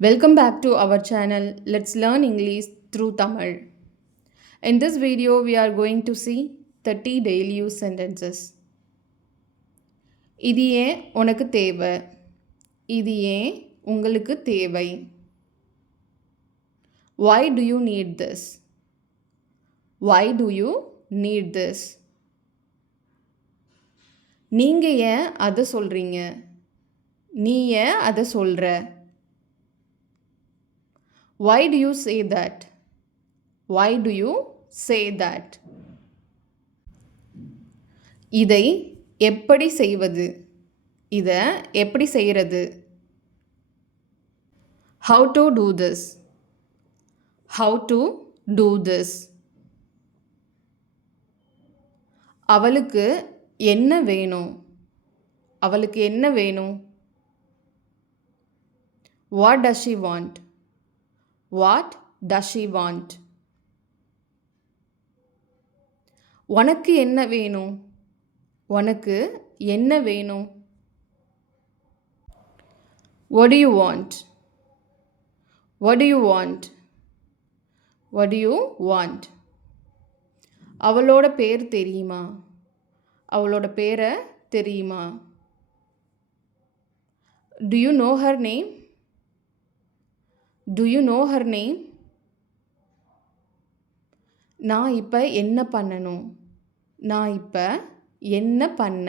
Welcome back to our channel. Let's learn English through Tamil. In this video, we are going to see 30 daily use sentences. இது ஏன் உனக்கு தேவை? இது ஏன் உங்களுக்கு தேவை? Why do you need this? Why do you need this? நீங்க ஏன் அதை சொல்றீங்க? நீ ஏன் அதை சொல்ற? Why do you say that? Why do you say that? இதை எப்படி செய்வது? இதை எப்படி செய்கிறது? How to do this? How to do this? அவளுக்கு என்ன வேணும்? அவளுக்கு என்ன வேணும்? What does she want? What does she want? உனக்கு என்ன வேணும்? உனக்கு என்ன வேணும்? What do you want? What do you want? What do you want? அவளோட பேர் தெரியுமா? அவளோட பேரை தெரியுமா? Do you know her name? Do you know her name? நான் இப்போ என்ன பண்ணணும்? நான் இப்போ என்ன பண்ண?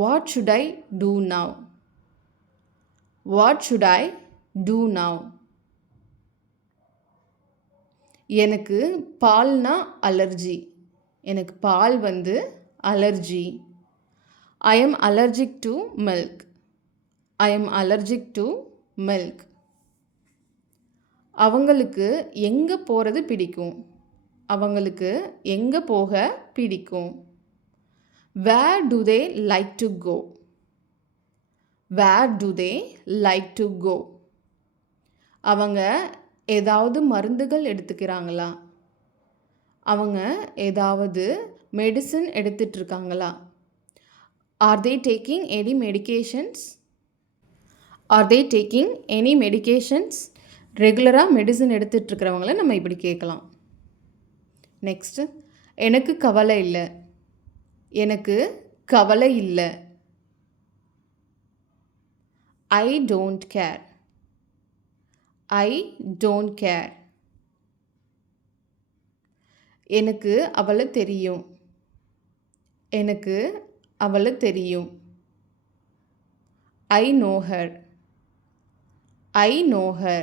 What should I do now? What should I do now? எனக்கு பால்னா அலர்ஜி. எனக்கு பால் allergy. I am allergic to milk. I am allergic to milk. அவங்களுக்கு எங்கே போகிறது பிடிக்கும்? அவங்களுக்கு எங்கே போக பிடிக்கும்? Where do they like to go? Where do they like to go? அவங்க ஏதாவது மருந்துகள் எடுத்துக்கிறாங்களா? அவங்க ஏதாவது மெடிசின் எடுத்துட்டு இருக்காங்களா? Are they taking any medications? Are they taking any medications? ரெகுலராக மெடிசன் எடுத்துகிட்டு இருக்கிறவங்கள நம்ம இப்படி கேட்கலாம். நெக்ஸ்ட்டு, எனக்கு கவலை இல்லை. எனக்கு கவலை இல்லை. I don't care. I don't care. எனக்கு அவளை தெரியும். எனக்கு அவளை தெரியும். I know her. I know her.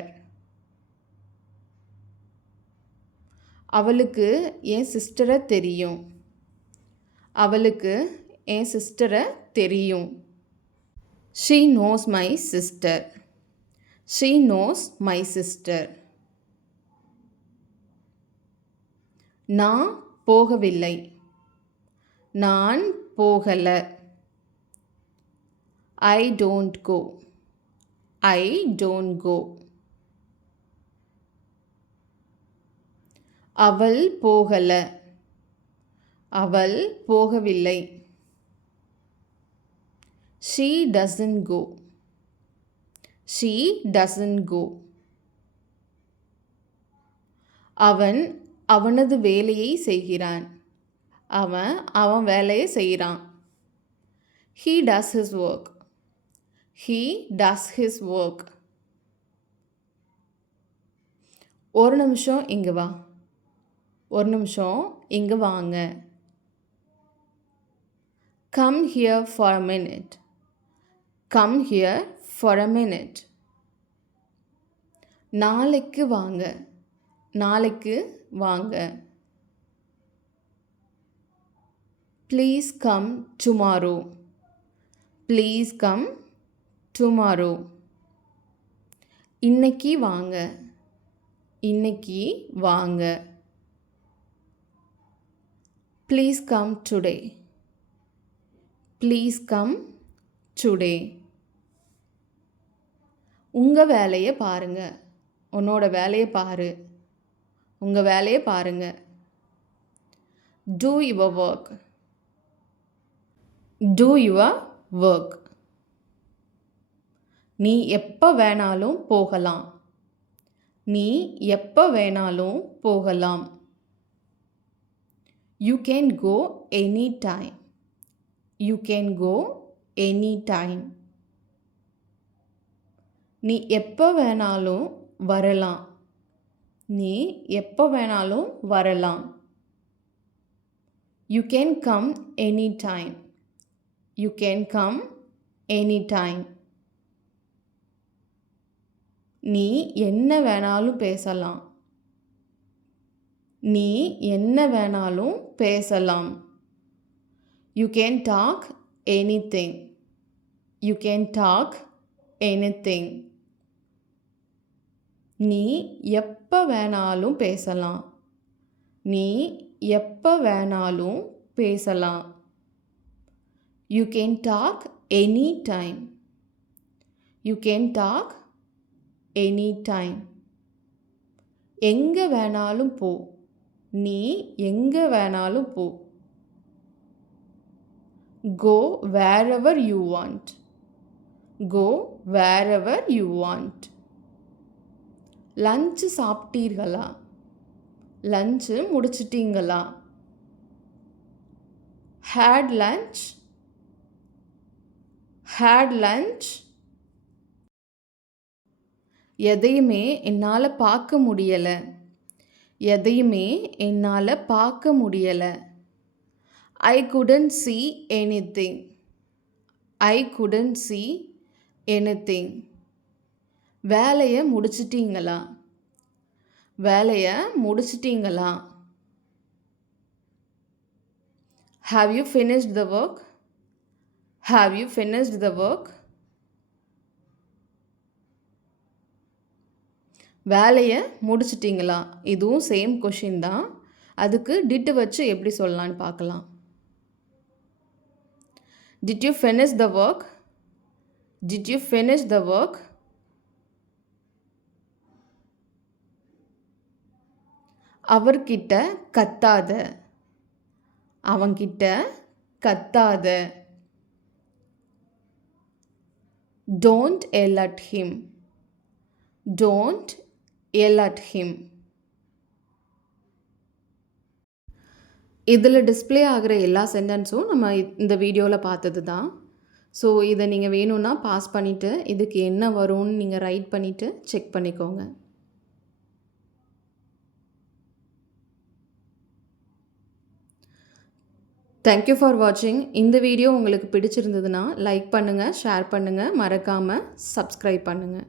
அவளுக்கு என் சிஸ்டரை தெரியும். அவளுக்கு என் சிஸ்டரை தெரியும். She knows my sister. She knows my sister. நான் போகவில்லை. நான் போகலை. I don't go. I don't go. அவள் போகலை. அவள் போகவில்லை. She doesn't go. She doesn't go. அவன் அவனது வேலையை செய்கிறான். அவன் வேலையை செய்கிறான். He does his work. He does his work. ஒரு நிமிஷம் இங்கே வா. ஒரு நிமிஷம் இங்கே வாங்க. Come here for a minute. Come here for a minute. நாளைக்கு வாங்க. நாளைக்கு வாங்க. Please come tomorrow. Please come tomorrow. இன்னைக்கு வாங்க. இன்னைக்கு வாங்க. Please come today. Please come today. உங்கள் வேலையை பாருங்க. உன்னோட வேலையை பாரு. உங்கள் வேலையை பாருங்க. Do your work. Do your work. நீ எப்போ வேணாலும் போகலாம். நீ எப்போ வேணாலும் போகலாம். You can go anytime. You can go anytime. நீ எப்போ வேணாலும் வரலாம். நீ எப்போ வேணாலும் வரலாம். You can come anytime. You can come anytime. நீ என்ன வேணாலும் பேசலாம். நீ என்ன வேணாலும் பேசலாம். You can talk anything. You can talk anything. நீ எப்போ வேணாலும் பேசலாம். நீ எப்போ வேணாலும் பேசலாம். You can talk anytime. You can talk anytime. எங்கே வேணாலும் போ. நீ எங்கே வேணாலும் போ. Go wherever you want. Go wherever you want. Lunch சாப்பிட்டீர்களா? லஞ்சு முடிச்சிட்டீங்களா? Had lunch. Had lunch. எதையுமே என்னால் பார்க்க முடியலை. எதையுமே என்னால் பார்க்க முடியலை. I couldn't see anything. I couldn't see anything. வேலையை முடிச்சிட்டீங்களா? வேலையை முடிச்சிட்டீங்களா? Have you finished the work? Have you finished the work? வேலையை முடிச்சிட்டிங்களா? இதுவும் சேம் கொஷின் தான். அதுக்கு டிட் வச்சு எப்படி சொல்லலான்னு பார்க்கலாம். Did you finish the work? Did you finish the work? அவர்கிட்ட கத்தாத. அவன்கிட்ட கத்தாத. Don't yell at him. Don't yell at him. இதில் டிஸ்ப்ளே ஆகிற எல்லா சென்டென்ஸும் நம்ம இந்த வீடியோவில் பார்த்தது தான். ஸோ இதை நீங்கள் வேணும்னா பாஸ் பண்ணிவிட்டு இதுக்கு என்ன வரும்னு நீங்கள் ரைட் பண்ணிவிட்டு செக் பண்ணிக்கோங்க. தேங்க்யூ ஃபார் வாட்சிங். இந்த வீடியோ உங்களுக்கு பிடிச்சிருந்ததுன்னா லைக் பண்ணுங்கள், ஷேர் பண்ணுங்கள், மறக்காமல் சப்ஸ்கிரைப் பண்ணுங்கள்.